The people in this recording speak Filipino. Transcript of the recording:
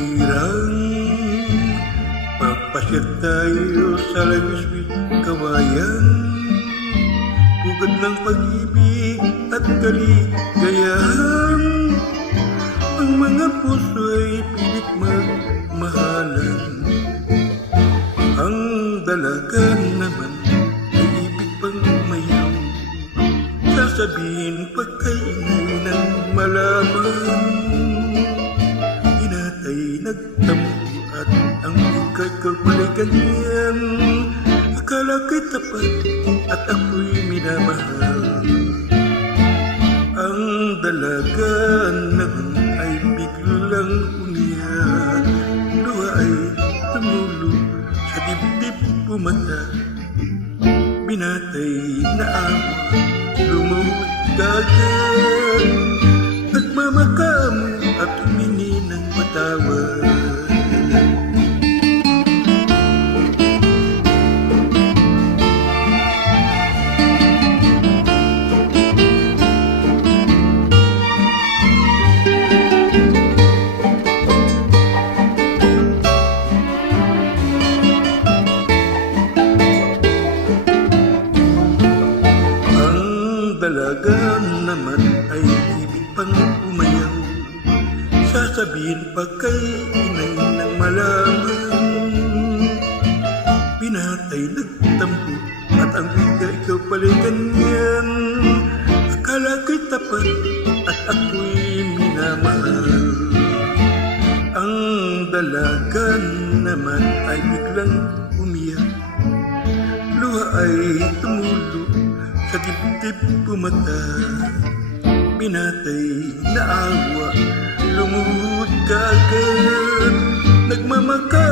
hirang papasyat tayo sa lawiswis kawayan. Pugad ng pag-ibig at kaligayahan, ang mga puso ay pilit magmahalan. Ang dalaga naman ay ibig pang mayaw, sasabihin pagkaingay ng malaman. Inatay nagtampo at ang ika'y kabalikan niyan. Akala ko'y tapat at ako'y minamahal. Ang dalaga naman ay biglang umiyak, luha ay tumulo sa dibdib pumata. Binatay na awa, lumuhod kagad, nagmamakamo at humingi ng patawad. Dalaga naman ay ibig pang umayaw, sasabihin pagkay inay ng malaman. Pinatay nagtampo at ang bigay kabalikan niyan. Akala ko'y tapat at ako'y minamahal. Ang dalaga naman ay biglang umiyak, luha ay tumulo sa dibdib pumata. Binatay na awa, lumuhod kagad, nagmamaka